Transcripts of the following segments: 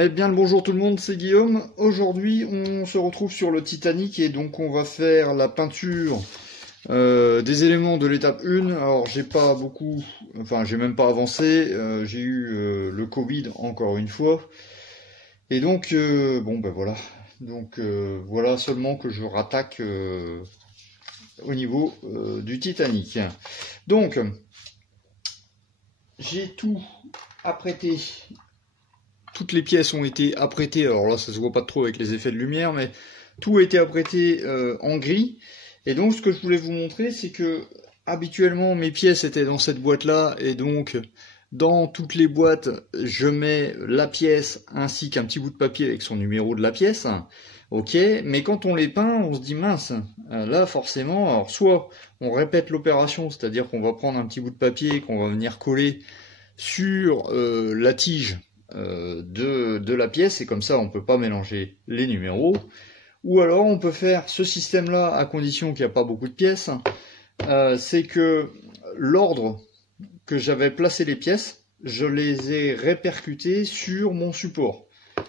Eh bien le bonjour tout le monde, c'est Guillaume. Aujourd'hui on se retrouve sur le Titanic et donc on va faire la peinture des éléments de l'étape 1. Alors j'ai pas beaucoup, enfin j'ai même pas avancé, j'ai eu le Covid encore une fois. Et donc bon ben voilà. Donc voilà seulement que je rattaque au niveau du Titanic. Donc j'ai tout apprêté. Toutes les pièces ont été apprêtées, alors là ça se voit pas trop avec les effets de lumière, mais tout a été apprêté en gris. Et donc ce que je voulais vous montrer, c'est que habituellement mes pièces étaient dans cette boîte là, et donc dans toutes les boîtes je mets la pièce ainsi qu'un petit bout de papier avec son numéro de la pièce. Ok, mais quand on les peint, on se dit mince, là forcément, alors soit on répète l'opération, c'est-à-dire qu'on va prendre un petit bout de papier qu'on va venir coller sur la tige de la pièce, et comme ça on peut pas mélanger les numéros. Ou alors on peut faire ce système là à condition qu'il n'y a pas beaucoup de pièces, c'est que l'ordre que j'avais placé les pièces, je les ai répercutées sur mon support.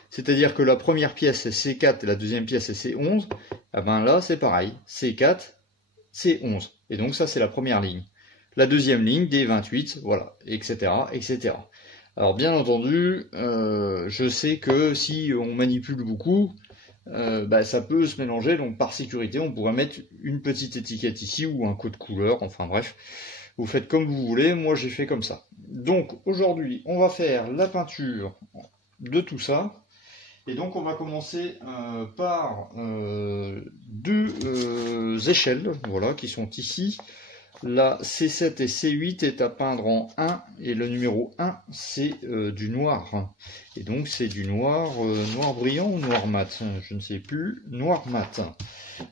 C'est-à-dire que la première pièce c'est C4 et la deuxième pièce c'est C11, et ben là c'est pareil, C4, C11, et donc ça c'est la première ligne. La deuxième ligne D28, voilà, etc., etc. Alors bien entendu, je sais que si on manipule beaucoup, ça peut se mélanger, donc par sécurité on pourrait mettre une petite étiquette ici ou un code couleur, enfin bref, vous faites comme vous voulez, moi j'ai fait comme ça. Donc aujourd'hui on va faire la peinture de tout ça, et donc on va commencer par deux échelles, voilà, qui sont ici. La C7 et C8 est à peindre en 1, et le numéro 1 c'est du noir. Et donc c'est du noir, noir brillant ou noir mat, je ne sais plus, noir mat.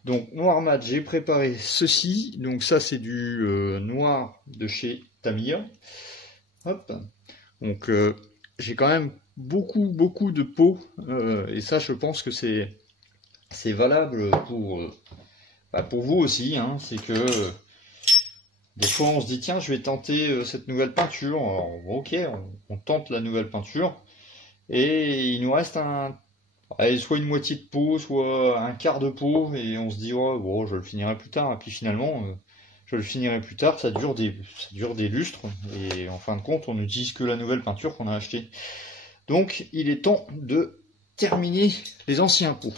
Donc noir mat, j'ai préparé ceci, donc ça c'est du noir de chez Tamiya. Hop. Donc j'ai quand même beaucoup de peau, et ça je pense que c'est valable pour vous aussi, hein, c'est que des fois on se dit tiens je vais tenter cette nouvelle peinture, alors ok on tente la nouvelle peinture, et il nous reste soit une moitié de peau, soit un quart de peau, et on se dit oh, bon je le finirai plus tard, et puis finalement je le finirai plus tard, ça dure des lustres, et en fin de compte on n'utilise que la nouvelle peinture qu'on a achetée. Donc il est temps de terminer les anciens pots.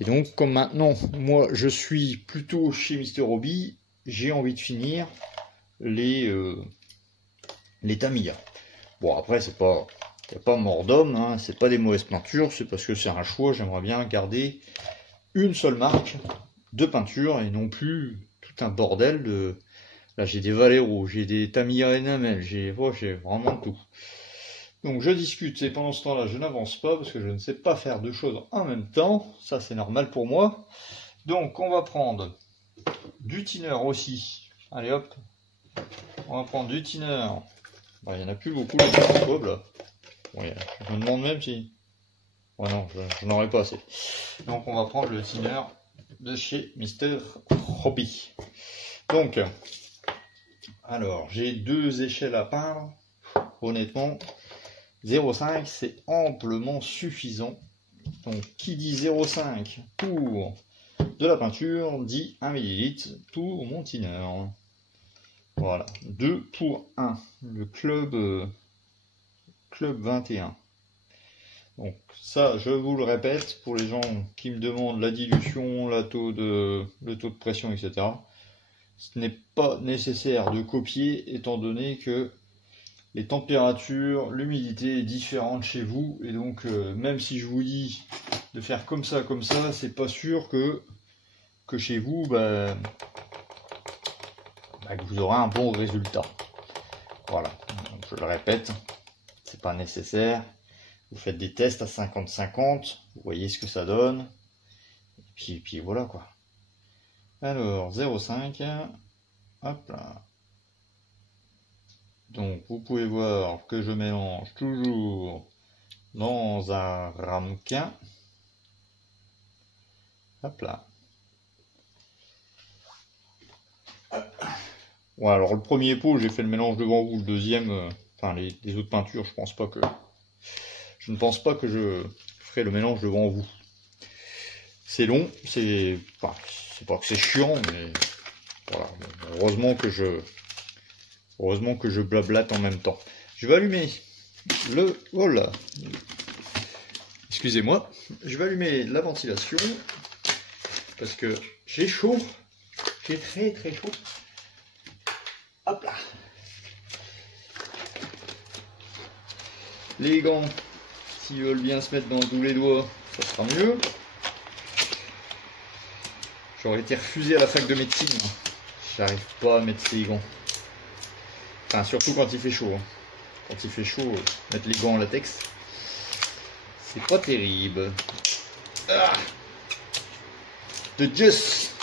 Et donc comme maintenant moi je suis plutôt chez Mr Hobby, j'ai envie de finir les Tamiya. Bon après c'est pas, y a pas mort d'homme, hein, c'est pas des mauvaises peintures, c'est parce que c'est un choix, j'aimerais bien garder une seule marque de peinture et non plus tout un bordel de... Là j'ai des Valero, j'ai des Tamiya Enamel, j'ai vraiment tout. Donc je discute, et pendant ce temps là je n'avance pas parce que je ne sais pas faire deux choses en même temps, ça c'est normal pour moi. Donc on va prendre du thinner aussi. Allez hop, on va prendre du thinner. Il n'y en a plus beaucoup les microscopes là. Ouais, je me demande même si... Ouais non, je n'en aurais pas assez. Donc on va prendre le thinner de chez Mr Hobby. Donc, alors j'ai deux échelles à peindre. Honnêtement, 0,5 c'est amplement suffisant. Donc qui dit 0,5 pour de la peinture dit 1 ml pour mon thinner. Voilà, 2 pour 1, le club 21. Donc ça, je vous le répète, pour les gens qui me demandent la dilution, le taux de pression, etc. Ce n'est pas nécessaire de copier, étant donné que les températures, l'humidité est différente chez vous, et donc même si je vous dis de faire comme ça, c'est pas sûr que chez vous, que vous aurez un bon résultat. Voilà, donc, je le répète, c'est pas nécessaire. Vous faites des tests à 50-50, vous voyez ce que ça donne, et puis voilà quoi. Alors 0,5, hop là. Donc vous pouvez voir que je mélange toujours dans un ramequin. Hop là. Ouais, alors le premier pot, j'ai fait le mélange devant vous, le deuxième, les autres peintures, je pense pas que je ne pense pas que je ferai le mélange devant vous. C'est long, c'est pas que c'est chiant, mais voilà. Heureusement que je blablate en même temps. Je vais allumer le... Oh là, excusez-moi. Je vais allumer la ventilation parce que j'ai chaud. J'ai très très chaud. Hop là. Les gants, s'ils veulent bien se mettre dans tous les doigts, ça sera mieux. J'aurais été refusé à la fac de médecine. J'arrive pas à mettre ces gants. Enfin, surtout quand il fait chaud. Quand il fait chaud, mettre les gants en latex, c'est pas terrible. Ah, de Just.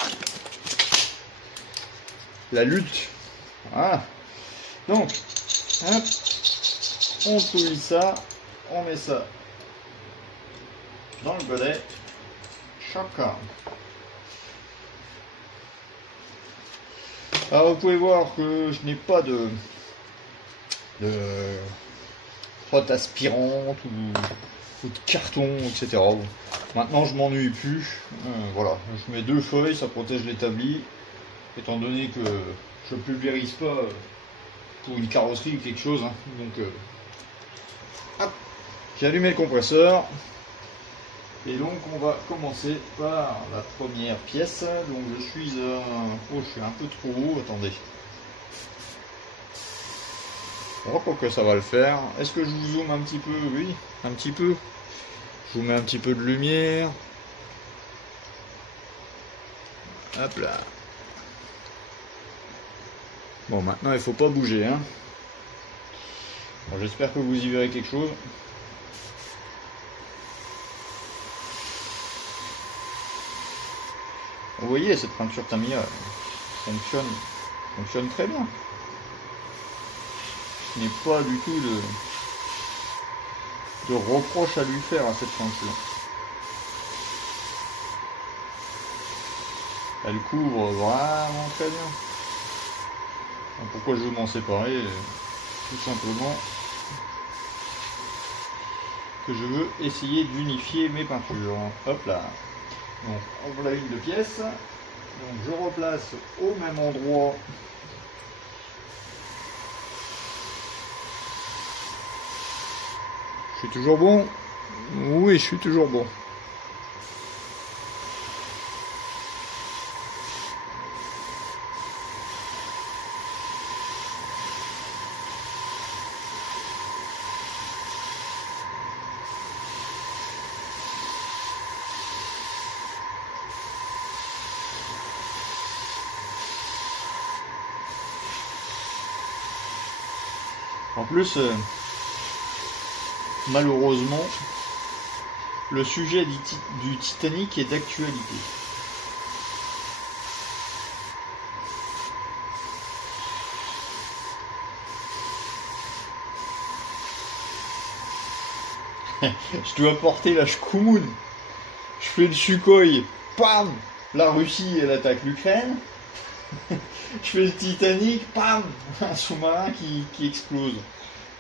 La lutte. Ah. Donc, hop, on touille ça, on met ça dans le godet. Chacun. Alors vous pouvez voir que je n'ai pas de pâte aspirante ou de carton, etc. Bon. Maintenant je m'ennuie plus. Voilà, je mets 2 feuilles, ça protège l'établi. Étant donné que je ne pulvérise pas pour une carrosserie ou quelque chose. Hein. Donc hop, j'ai allumé le compresseur. Et donc on va commencer par la première pièce. Donc je suis un peu trop haut, attendez. On voit que ça va le faire. Est-ce que je vous zoome un petit peu? Oui, un petit peu. Je vous mets un petit peu de lumière. Hop là. Bon, maintenant il faut pas bouger. Hein. Bon, j'espère que vous y verrez quelque chose. Vous voyez, cette peinture Tamiya fonctionne très bien. Je n'ai pas du tout de reproche à lui faire à cette peinture. Elle couvre vraiment très bien. Alors pourquoi je veux m'en séparer? Tout simplement que je veux essayer d'unifier mes peintures. Hop là. Donc on voilà une de pièces. Donc je replace au même endroit je suis toujours bon? Oui, je suis toujours bon. En plus, malheureusement, le sujet du Titanic est d'actualité. Je dois porter la Shkumun. Je fais le Sukhoi. Pam! La Russie, elle attaque l'Ukraine. Je fais le Titanic, pam, un sous-marin qui explose.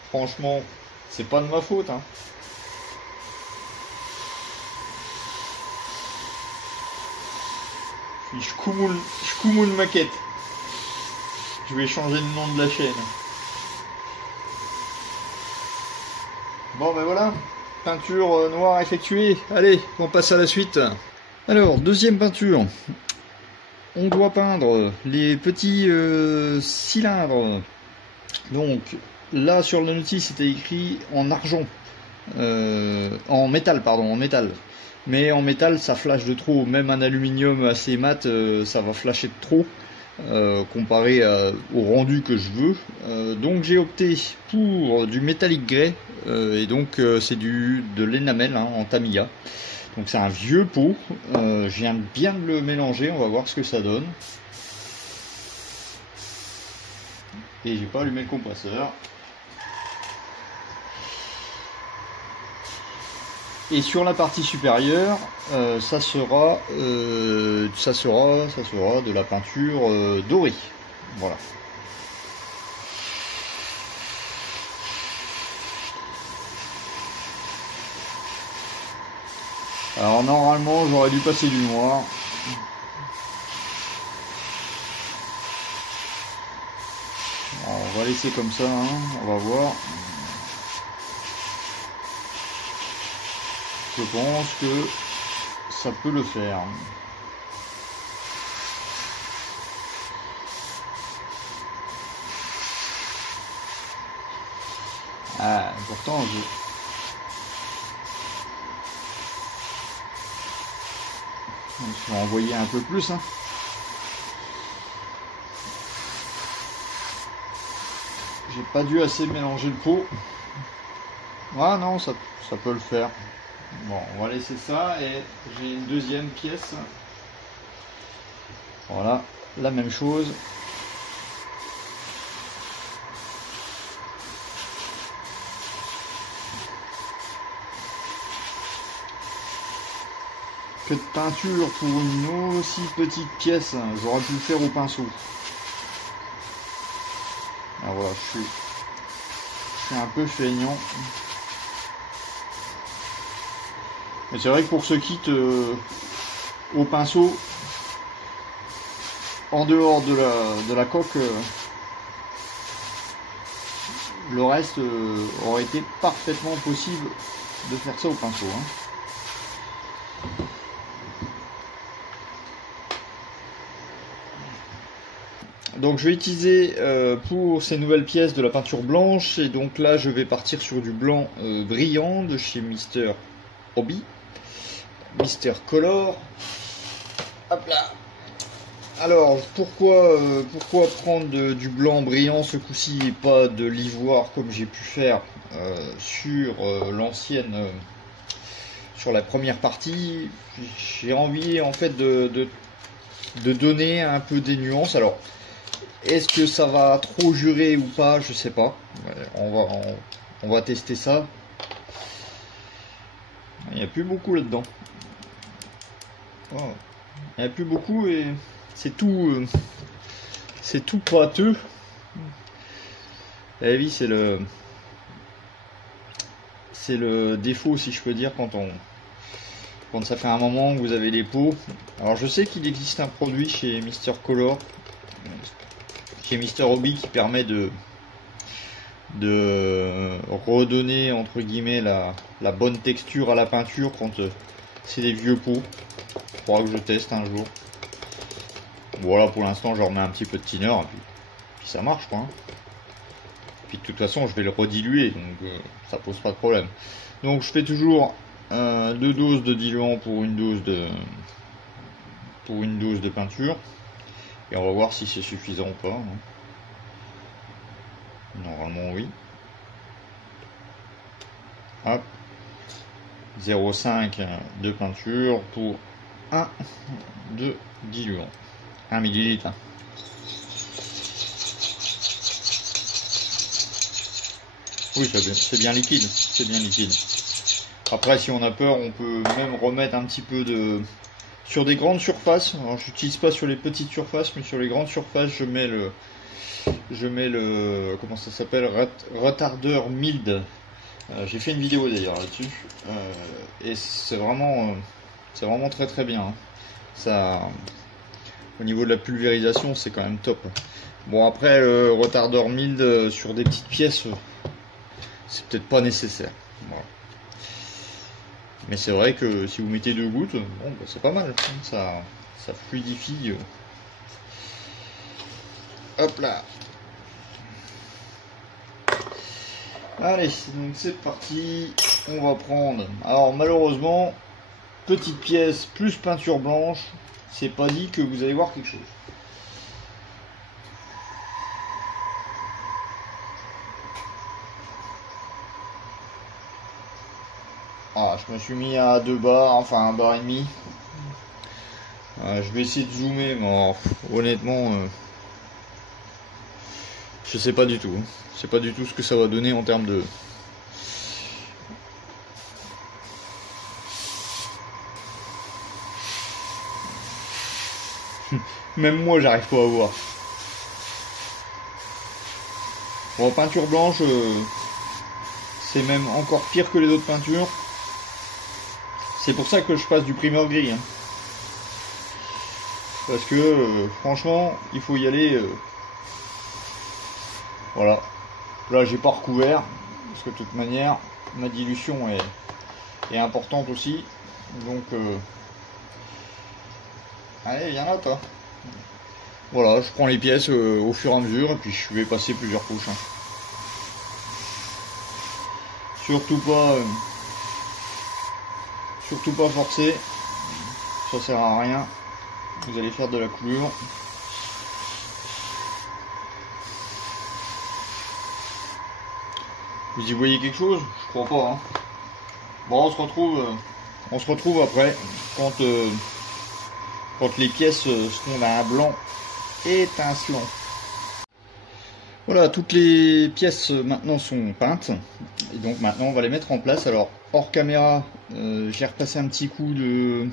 Franchement, c'est pas de ma faute. Hein. Je suis Shkumun Maquette. Je vais changer le nom de la chaîne. Bon ben voilà, peinture noire effectuée. Allez, on passe à la suite. Alors, deuxième peinture. On doit peindre les petits cylindres. Donc là sur la notice c'était écrit en argent, en métal pardon, en métal. Mais en métal ça flash de trop, même un aluminium assez mat ça va flasher de trop comparé au rendu que je veux. Donc j'ai opté pour du métallique grey et donc c'est de l'énamel hein, en Tamiya. Donc c'est un vieux pot, je viens bien de le mélanger, on va voir ce que ça donne. Et j'ai pas allumé le compresseur. Et sur la partie supérieure, ça sera de la peinture dorée. Voilà. Alors normalement j'aurais dû passer du noir. Alors, on va laisser comme ça, hein, on va voir. Je pense que ça peut le faire. Ah, pourtant je vais envoyer un peu plus. Hein. J'ai pas dû assez mélanger le pot. Ah non, ça peut le faire. Bon, on va laisser ça et j'ai une deuxième pièce. Voilà, la même chose. Que de peinture pour une aussi petite pièce. J'aurais pu le faire au pinceau. Alors voilà, je suis un peu feignant. Mais c'est vrai que pour ce kit au pinceau, en dehors de la coque, le reste aurait été parfaitement possible de faire ça au pinceau. Hein. Donc je vais utiliser pour ces nouvelles pièces de la peinture blanche, et donc là je vais partir sur du blanc brillant de chez Mr. Hobby, Mr. Color. Hop là. Alors pourquoi prendre du blanc brillant ce coup-ci et pas de l'ivoire comme j'ai pu faire sur l'ancienne, sur la première partie. J'ai envie en fait de donner un peu des nuances. Alors est-ce que ça va trop jurer ou pas, je sais pas. On va tester ça. Il n'y a plus beaucoup là-dedans. Oh. Il n'y a plus beaucoup et c'est tout pâteux. La vie, c'est le défaut, si je peux dire, quand ça fait un moment que vous avez les pots. Alors je sais qu'il existe un produit chez Mr. Color, chez Mr. Hobby, qui permet de redonner entre guillemets la bonne texture à la peinture quand c'est des vieux pots. Il faudra que je teste un jour. Voilà, pour l'instant je remets un petit peu de thinner et puis ça marche quoi. Puis de toute façon je vais le rediluer, donc ça pose pas de problème. Donc je fais toujours 2 doses de diluant pour une dose de peinture. Et on va voir si c'est suffisant ou pas. Normalement oui. Hop. 0,5 de peinture pour 1 de diluant. 1 millilitre. Hein. Oui, c'est bien liquide. C'est bien liquide. Après, si on a peur, on peut même remettre un petit peu de... Sur des grandes surfaces, alors j'utilise pas sur les petites surfaces, mais sur les grandes surfaces, je mets le comment ça s'appelle, retardeur mild. J'ai fait une vidéo d'ailleurs là-dessus, et c'est vraiment très très bien. Hein. Ça, au niveau de la pulvérisation, c'est quand même top. Bon après, le retardeur mild sur des petites pièces, c'est peut-être pas nécessaire. Voilà. Mais c'est vrai que si vous mettez 2 gouttes, bon, bah, c'est pas mal. Ça fluidifie. Hop là. Allez, donc c'est parti. On va prendre. Alors malheureusement, petite pièce plus peinture blanche, c'est pas dit que vous allez voir quelque chose. Ah, je me suis mis à 2 bars, enfin 1 bar et demi. Je vais essayer de zoomer, mais honnêtement, je sais pas du tout. Je sais pas du tout ce que ça va donner en termes de... Même moi, j'arrive pas à voir. Bon, peinture blanche, c'est même encore pire que les autres peintures. C'est pour ça que je passe du primer gris. Hein. Parce que franchement, il faut y aller. Voilà. Là, j'ai pas recouvert. Parce que de toute manière, ma dilution est importante aussi. Donc, allez, viens là, toi. Voilà, je prends les pièces au fur et à mesure. Et puis, je vais passer plusieurs couches. Hein. Surtout pas forcer. Ça sert à rien. Vous allez faire de la coulure. Vous y voyez quelque chose? Je crois pas. Hein. Bon, on se retrouve après quand les pièces seront d'un blanc étincelant. Voilà, toutes les pièces maintenant sont peintes. Et donc maintenant on va les mettre en place. Alors hors caméra, j'ai repassé un petit coup de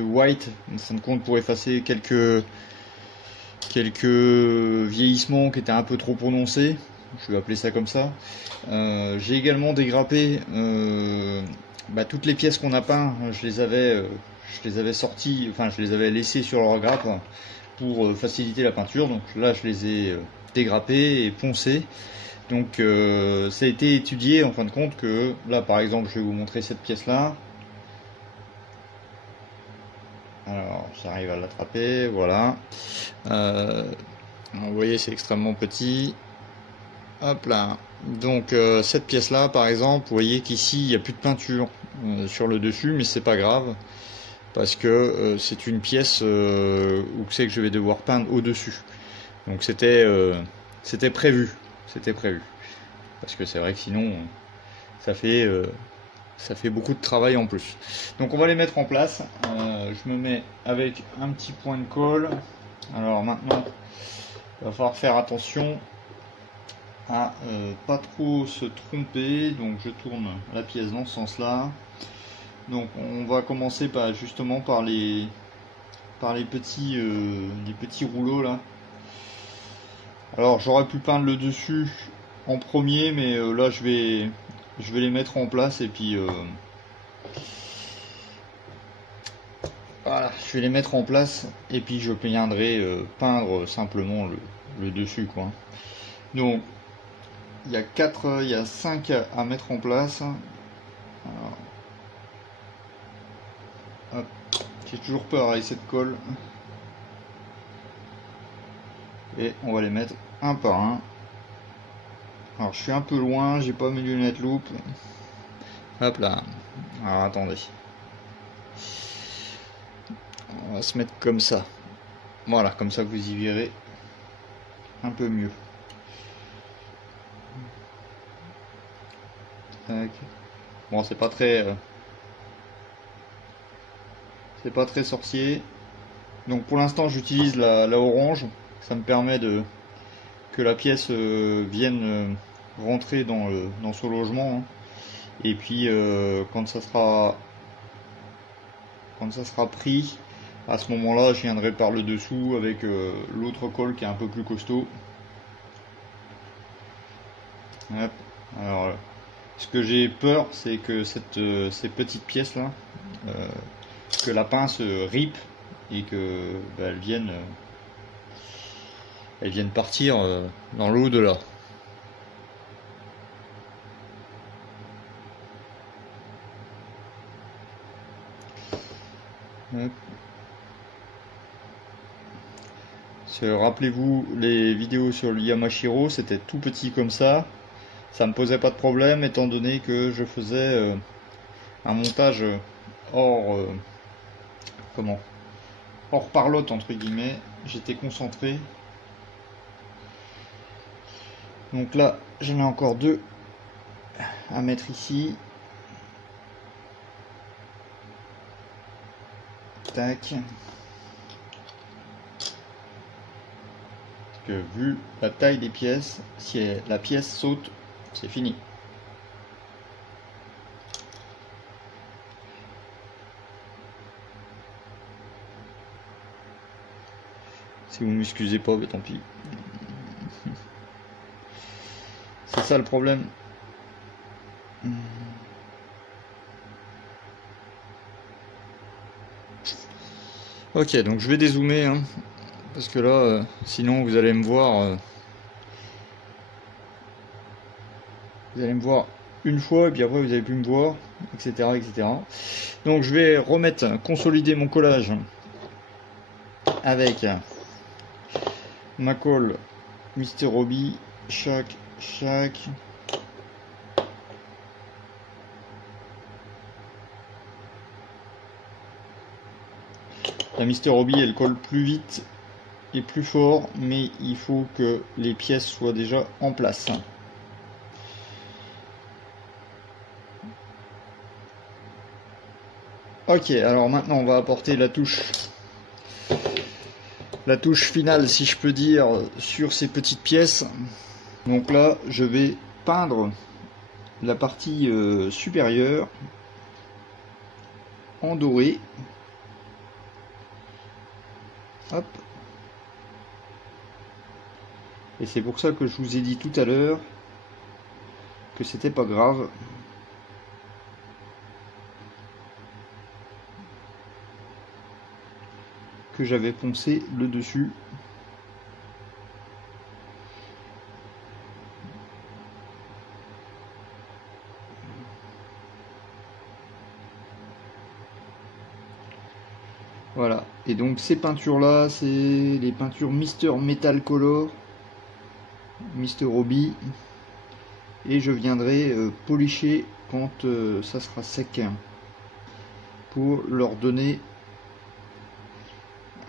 white, en fin de compte, pour effacer quelques vieillissements qui étaient un peu trop prononcés. Je vais appeler ça comme ça. J'ai également dégrappé toutes les pièces qu'on a peint. Je les avais sorties, enfin je les avais laissées sur leur grappe pour faciliter la peinture. Donc là je les ai dégrappées et poncées. Donc ça a été étudié en fin de compte que là par exemple je vais vous montrer cette pièce là. Alors j'arrive à l'attraper, voilà. Vous voyez c'est extrêmement petit. Hop là. Donc cette pièce là par exemple, vous voyez qu'ici il n'y a plus de peinture sur le dessus, mais c'est pas grave parce que c'est une pièce où c'est que je vais devoir peindre au dessus. Donc c'était prévu, parce que c'est vrai que sinon ça fait beaucoup de travail en plus. Donc on va les mettre en place. Je me mets avec un petit point de colle. Alors maintenant il va falloir faire attention à pas trop se tromper. Donc je tourne la pièce dans ce sens là. Donc on va commencer justement par les petits rouleaux là. Alors j'aurais pu peindre le dessus en premier, mais là je vais les mettre en place et puis voilà, je vais les mettre en place et puis je viendrai peindre simplement le dessus quoi. Donc il y a 5 à mettre en place. Alors, hop, j'ai toujours peur avec cette colle. Et on va les mettre un par un. Alors je suis un peu loin, j'ai pas mes lunettes loupe. Hop là. Alors attendez. On va se mettre comme ça. Voilà, comme ça vous y verrez un peu mieux. Tac. Bon, c'est pas très sorcier. Donc pour l'instant j'utilise la orange. Ça me permet que la pièce vienne rentrer dans son logement. Hein. Et puis quand ça sera pris, à ce moment là je viendrai par le dessous avec l'autre colle qui est un peu plus costaud. Hop. Alors ce que j'ai peur c'est que ces petites pièces là que la pince ripe et que elles viennent partir dans l'au-delà. Rappelez-vous les vidéos sur le Yamashiro, c'était tout petit comme ça. Ça me posait pas de problème étant donné que je faisais un montage hors parlotte entre guillemets. J'étais concentré. Donc là j'en ai encore 2 à mettre ici. Tac. Parce que vu la taille des pièces, si la pièce saute, c'est fini. Si vous m'excusez pas, mais tant pis. C'est ça le problème. Ok, donc je vais dézoomer, hein, parce que là, sinon vous allez me voir une fois, et puis après vous n'allez plus me voir, etc., etc. Donc je vais consolider mon collage avec ma colle Mr. Hobby, chaque. La Mr. Hobby, elle colle plus vite et plus fort, mais il faut que les pièces soient déjà en place. Ok, alors maintenant on va apporter la touche finale, si je peux dire, sur ces petites pièces. Donc là, je vais peindre la partie supérieure en doré. Hop. Et c'est pour ça que je vous ai dit tout à l'heure que c'était pas grave. Que j'avais poncé le dessus. Voilà, et donc ces peintures là, c'est les peintures Mr. Metal Color, Mr. Hobby, et je viendrai policher quand ça sera sec pour leur donner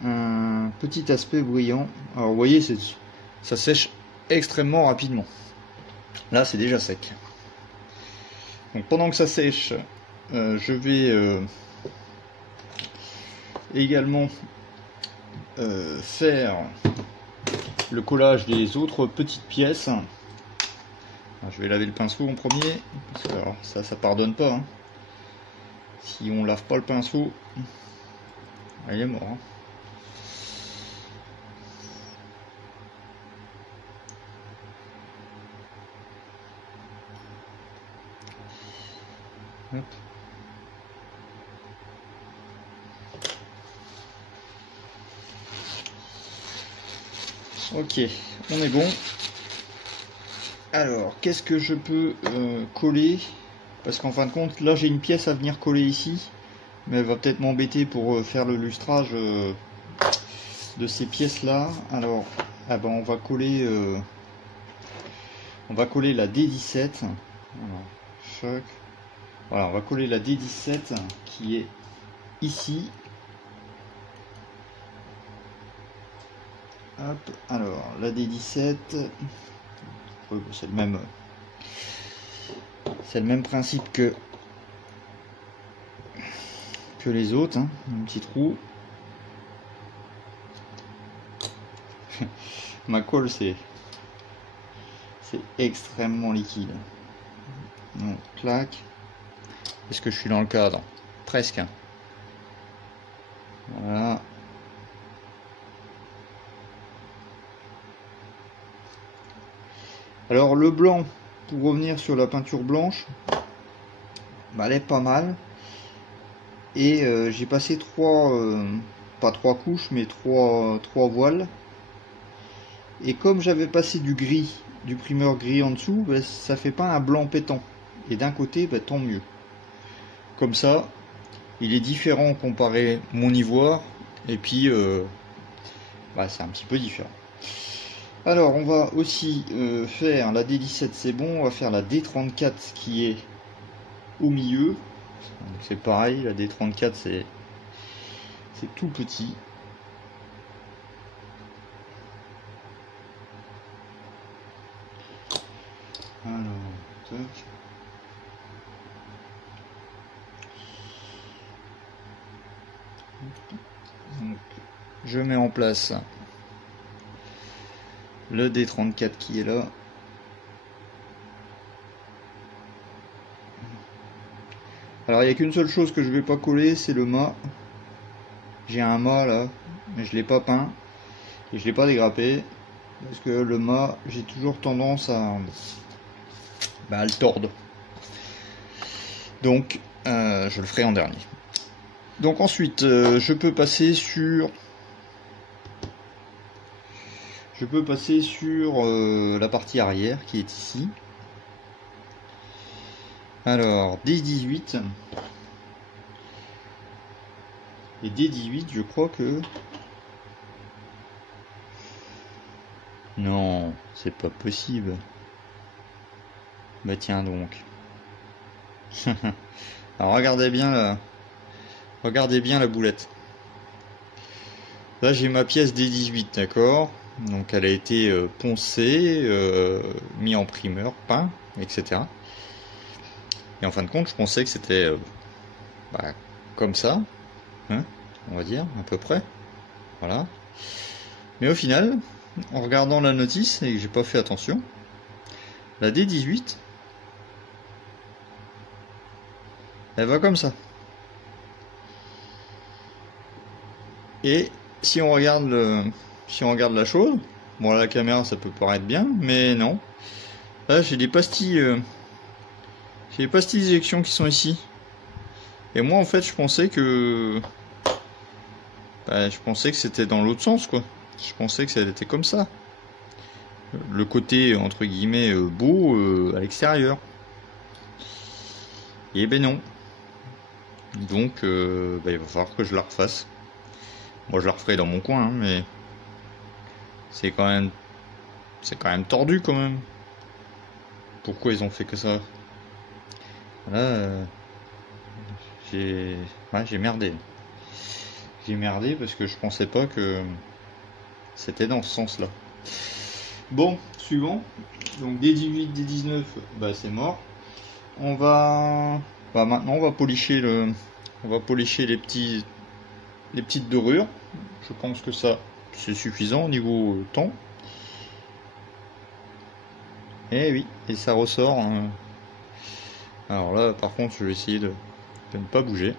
un petit aspect brillant. Alors vous voyez, ça sèche extrêmement rapidement. Là c'est déjà sec. Donc pendant que ça sèche, je vais également faire le collage des autres petites pièces. Alors, je vais laver le pinceau en premier, parce que alors, ça pardonne pas, hein. Si on lave pas le pinceau, il est mort, hein. Hop. Ok, on est bon. Alors, qu'est-ce que je peux coller? Parce qu'en fin de compte, là j'ai une pièce à venir coller ici, mais elle va peut-être m'embêter pour faire le lustrage de ces pièces là. Alors, ah ben, on va coller la D17. Alors, voilà, on va coller la D17 qui est ici. Hop, alors la D17, c'est le même principe que les autres, hein. Un petit trou. Ma colle c'est extrêmement liquide. Donc clac. Est-ce que je suis dans le cadre? Presque. Voilà. Alors le blanc, pour revenir sur la peinture blanche, bah, elle est pas mal. Et j'ai passé pas trois couches, mais trois voiles. Et comme j'avais passé du gris, du primeur gris en dessous, bah, ça fait pas un blanc pétant. Et d'un côté, bah, tant mieux. Comme ça, il est différent comparé mon ivoire. Et puis, bah, c'est un petit peu différent. Alors, on va aussi faire la D17, c'est bon. On va faire la D34 qui est au milieu. C'est pareil, la D34 c'est tout petit. Alors, tac. Donc, je mets en place le D34 qui est là. Alors il n'y a qu'une seule chose que je vais pas coller, c'est le mât. J'ai un mât là, mais je l'ai pas peint et je l'ai pas dégrappé parce que le mât, j'ai toujours tendance à le tordre. Donc je le ferai en dernier. Donc ensuite, je peux passer sur la partie arrière qui est ici. Alors, D18. Et D18, je crois que... Non, c'est pas possible. Bah tiens donc. Alors regardez bien la boulette. Là j'ai ma pièce D18, d'accord. Donc elle a été poncée, mis en primeur, peint, etc. Et en fin de compte, je pensais que c'était comme ça, hein, on va dire, à peu près. Voilà. Mais au final, en regardant la notice, et que j'ai pas fait attention, la D18, elle va comme ça. Et si on regarde la chose, bon à la caméra ça peut paraître bien, mais non. Là j'ai des pastilles d'éjection qui sont ici. Et moi en fait je pensais que c'était dans l'autre sens quoi. Je pensais que ça était comme ça. Le côté entre guillemets beau à l'extérieur. Et ben non. Donc il va falloir que je la refasse. Moi je la referai dans mon coin, hein, mais c'est quand même tordu quand même. Pourquoi ils ont fait que ça? Là, j'ai merdé. J'ai merdé parce que je pensais pas que c'était dans ce sens-là. Bon, suivant. Donc D18, D19, bah c'est mort. Maintenant on va policher les petites dorures. Je pense que ça c'est suffisant au niveau temps. Et oui, et ça ressort. Alors là, par contre, je vais essayer de ne pas bouger.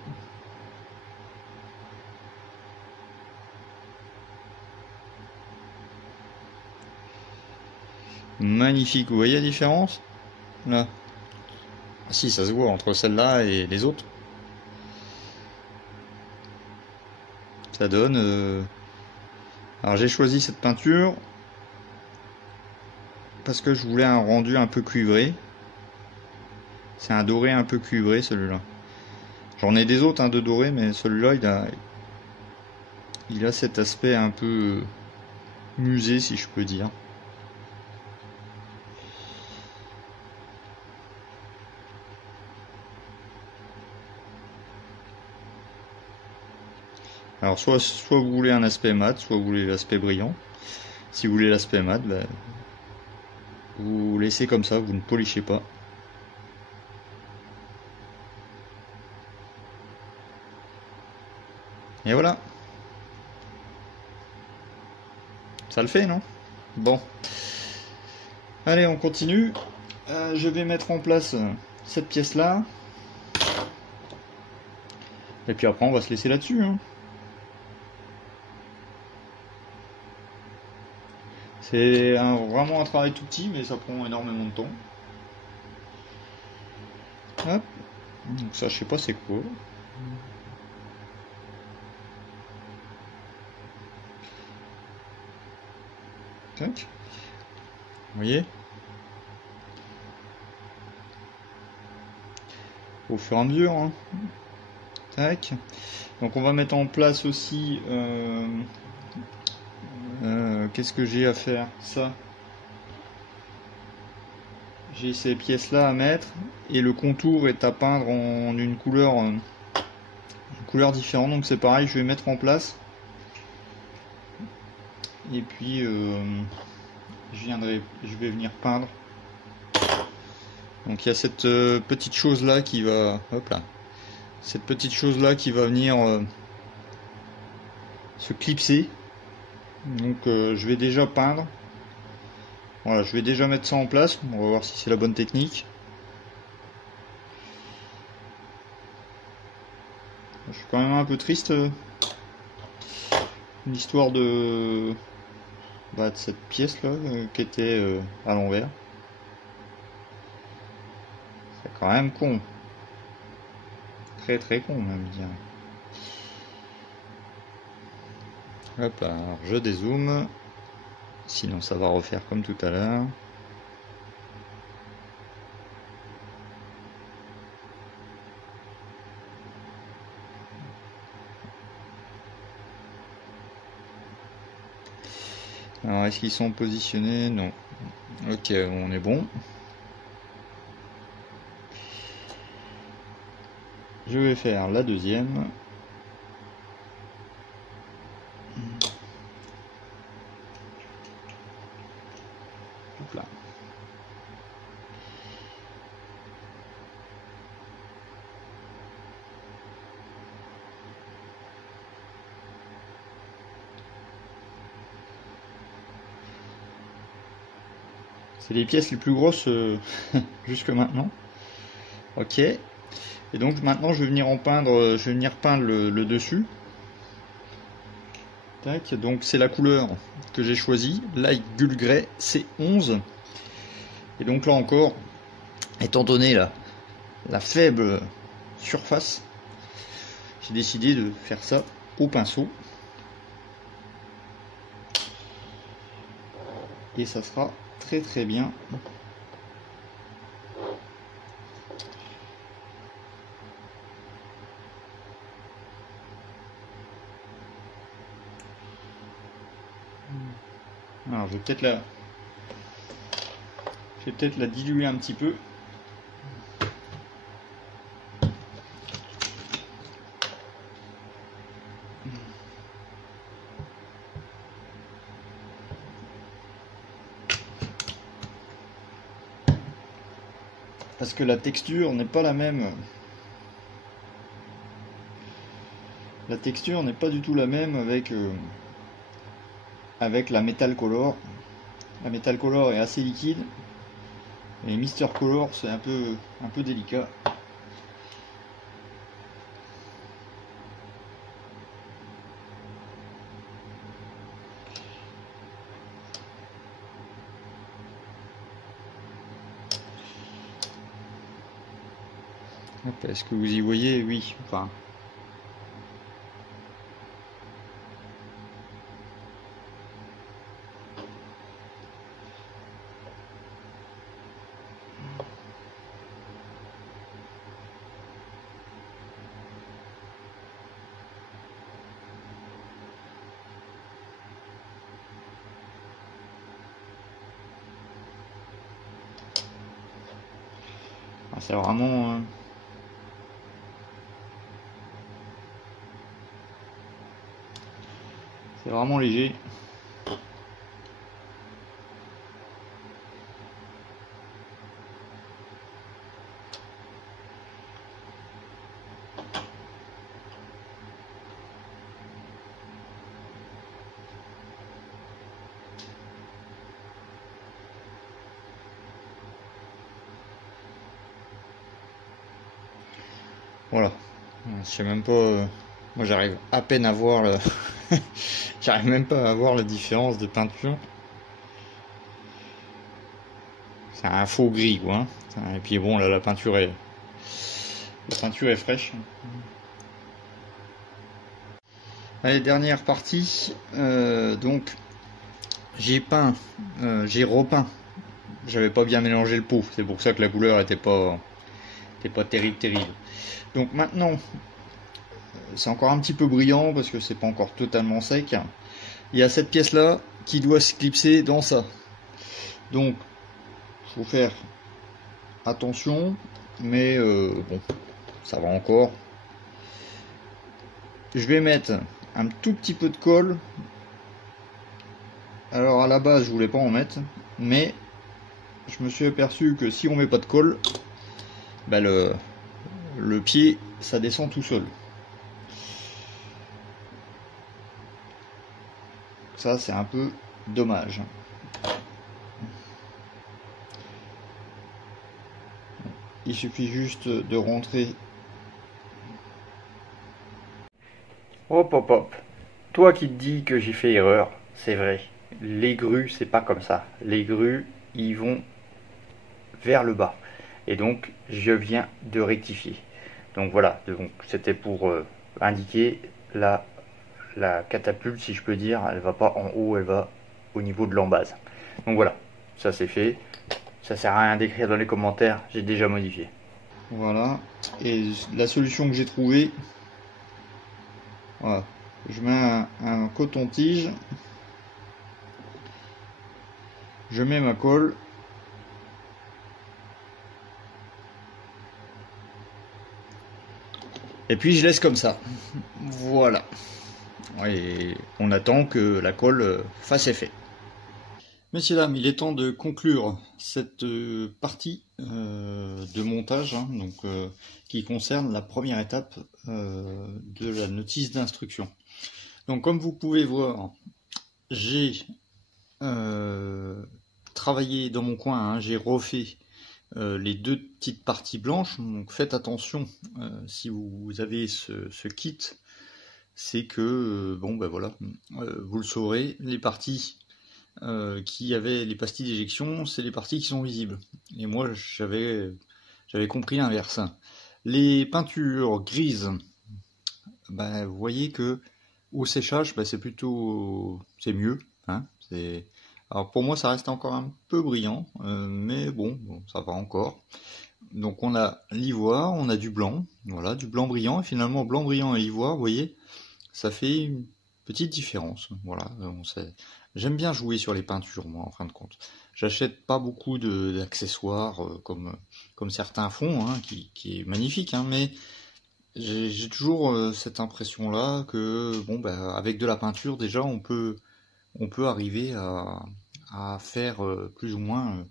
Magnifique, vous voyez la différence? Là. Ah si, ça se voit entre celle-là et les autres. Ça donne... Alors j'ai choisi cette peinture parce que je voulais un rendu un peu cuivré. C'est un doré un peu cuivré celui-là. J'en ai des autres de doré, mais celui-là il a cet aspect un peu musée si je peux dire. Alors soit vous voulez un aspect mat, soit vous voulez l'aspect brillant. Si vous voulez l'aspect mat, vous laissez comme ça, vous ne polichez pas. Et voilà. Ça le fait, non? Bon. Allez, on continue. Je vais mettre en place cette pièce-là. Et puis après, on va se laisser là-dessus. Hein. C'est vraiment un travail tout petit, mais ça prend énormément de temps. Hop. Donc ça, je sais pas c'est quoi. Tac. Vous voyez? Au fur et à mesure. Hein. Tac. Donc on va mettre en place aussi... qu'est-ce que j'ai à faire? Ça. J'ai ces pièces là à mettre et le contour est à peindre en une couleur différente, donc c'est pareil, je vais mettre en place et puis je vais venir peindre. Donc il y a cette petite chose là qui va venir se clipser. Donc je vais déjà peindre. Voilà, je vais déjà mettre ça en place. On va voir si c'est la bonne technique. Je suis quand même un peu triste. L'histoire de cette pièce là qui était à l'envers. C'est quand même con. Très très con même, je dirais. Hop, alors je dézoome. Sinon ça va refaire comme tout à l'heure. Alors est-ce qu'ils sont positionnés? Non. Ok, on est bon. Je vais faire la deuxième. Hop là. C'est les pièces les plus grosses jusque maintenant. Ok. Et donc maintenant je vais venir peindre le dessus. Tac. Donc c'est la couleur que j'ai choisie, Light Gull Grey C11. Et donc là encore, étant donné la faible surface, j'ai décidé de faire ça au pinceau. Et ça sera très très bien. Alors je vais peut-être la diluer un petit peu. Parce que la texture n'est pas la même. La texture n'est pas du tout la même avec la Metal Color. La Metal Color est assez liquide. Et Mister Color c'est un peu délicat. Est-ce que vous y voyez? Oui. Enfin. C'est vraiment... c'est vraiment léger. Voilà. Je sais même pas... moi j'arrive à peine à voir le... j'arrive même pas à voir la différence de peinture. C'est un faux gris quoi. Et puis bon là la peinture est fraîche. Allez, dernière partie. Donc j'ai repeint. J'avais pas bien mélangé le pot. C'est pour ça que la couleur était pas terrible. Donc maintenant, c'est encore un petit peu brillant parce que c'est pas encore totalement sec. Il y a cette pièce là qui doit se clipser dans ça. Donc, faut faire attention, mais bon, ça va encore. Je vais mettre un tout petit peu de colle. Alors à la base, je voulais pas en mettre, mais je me suis aperçu que si on met pas de colle, bah le pied ça descend tout seul. Ça c'est un peu dommage. Il suffit juste de rentrer. Hop hop hop. Toi qui te dis que j'ai fait erreur, c'est vrai. Les grues c'est pas comme ça. Les grues ils vont vers le bas. Et donc je viens de rectifier. Donc voilà, donc c'était pour indiquer la la catapulte, si je peux dire, elle va pas en haut, elle va au niveau de l'embase. Donc voilà, ça c'est fait. Ça sert à rien d'écrire dans les commentaires, j'ai déjà modifié. Voilà, et la solution que j'ai trouvée, voilà, je mets un coton-tige, je mets ma colle, et puis je laisse comme ça. Voilà. Et on attend que la colle fasse effet. Messieurs, dames, il est temps de conclure cette partie de montage, hein, donc, qui concerne la première étape de la notice d'instruction. Donc comme vous pouvez voir, j'ai travaillé dans mon coin, hein, j'ai refait les deux petites parties blanches, donc faites attention si vous avez ce kit, c'est que, bon ben voilà, vous le saurez, les parties qui avaient les pastilles d'éjection, c'est les parties qui sont visibles. Et moi, j'avais compris l'inverse. Les peintures grises, ben, vous voyez que au séchage, ben, c'est mieux. Hein, alors pour moi, ça reste encore un peu brillant, mais bon, ça va encore. Donc on a l'ivoire, on a du blanc, voilà, du blanc brillant, et finalement blanc brillant et ivoire, vous voyez, ça fait une petite différence. Voilà, j'aime bien jouer sur les peintures, moi, en fin de compte. J'achète pas beaucoup d'accessoires comme certains font, hein, qui est magnifique, hein, mais j'ai toujours cette impression-là que, bon, bah, avec de la peinture, déjà, on peut arriver à faire plus ou moins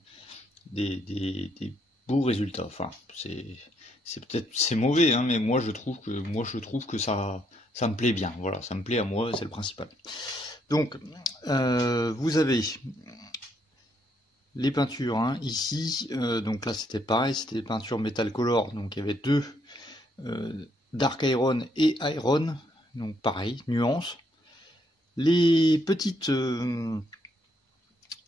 des beaux résultats. Enfin, c'est mauvais, hein, mais moi je trouve que ça me plaît bien. Voilà, ça me plaît à moi, c'est le principal. Donc, vous avez les peintures, hein, ici. Donc là, c'était pareil, c'était des peintures Metal Color. Donc il y avait deux Dark Iron et Iron. Donc pareil, nuance. Les petites,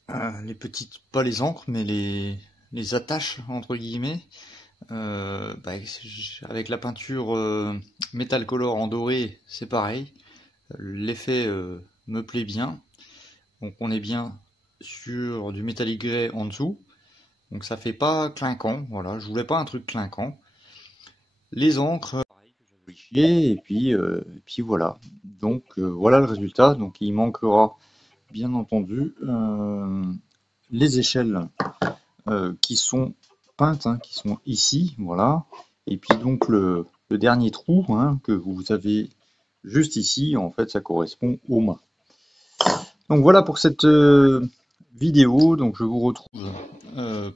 pas les encres, mais les attaches entre guillemets. Bah, avec la peinture Metal Color en doré, c'est pareil. L'effet me plaît bien. Donc on est bien sur du métallique gray en dessous. Donc ça fait pas clinquant. Voilà, je voulais pas un truc clinquant. Les encres, pareil, que j'avais modifié, et puis voilà. Donc voilà le résultat. Donc il manquera bien entendu les échelles qui sont peintes, hein, qui sont ici, voilà. Et puis donc le dernier trou, hein, que vous avez juste ici, en fait ça correspond au mât. Donc voilà pour cette vidéo. Donc je vous retrouve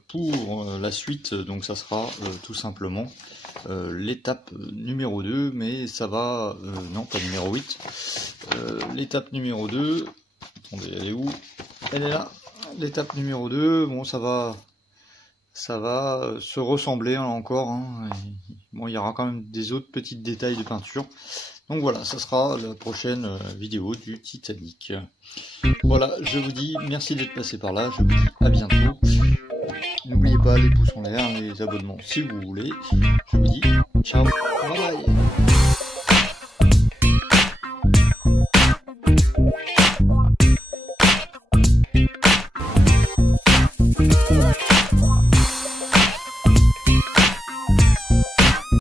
pour la suite. Donc ça sera tout simplement l'étape numéro 2, mais ça va, non pas numéro 8, l'étape numéro 2, attendez, elle est où? Elle est là. L'étape numéro 2, bon ça va se ressembler, hein, encore, hein. Bon, il y aura quand même des autres petits détails de peinture. Donc voilà, ça sera la prochaine vidéo du Titanic. Voilà, je vous dis merci d'être passé par là, je vous dis à bientôt. N'oubliez pas les pouces en l'air, les abonnements si vous voulez. Je vous dis ciao, bye bye.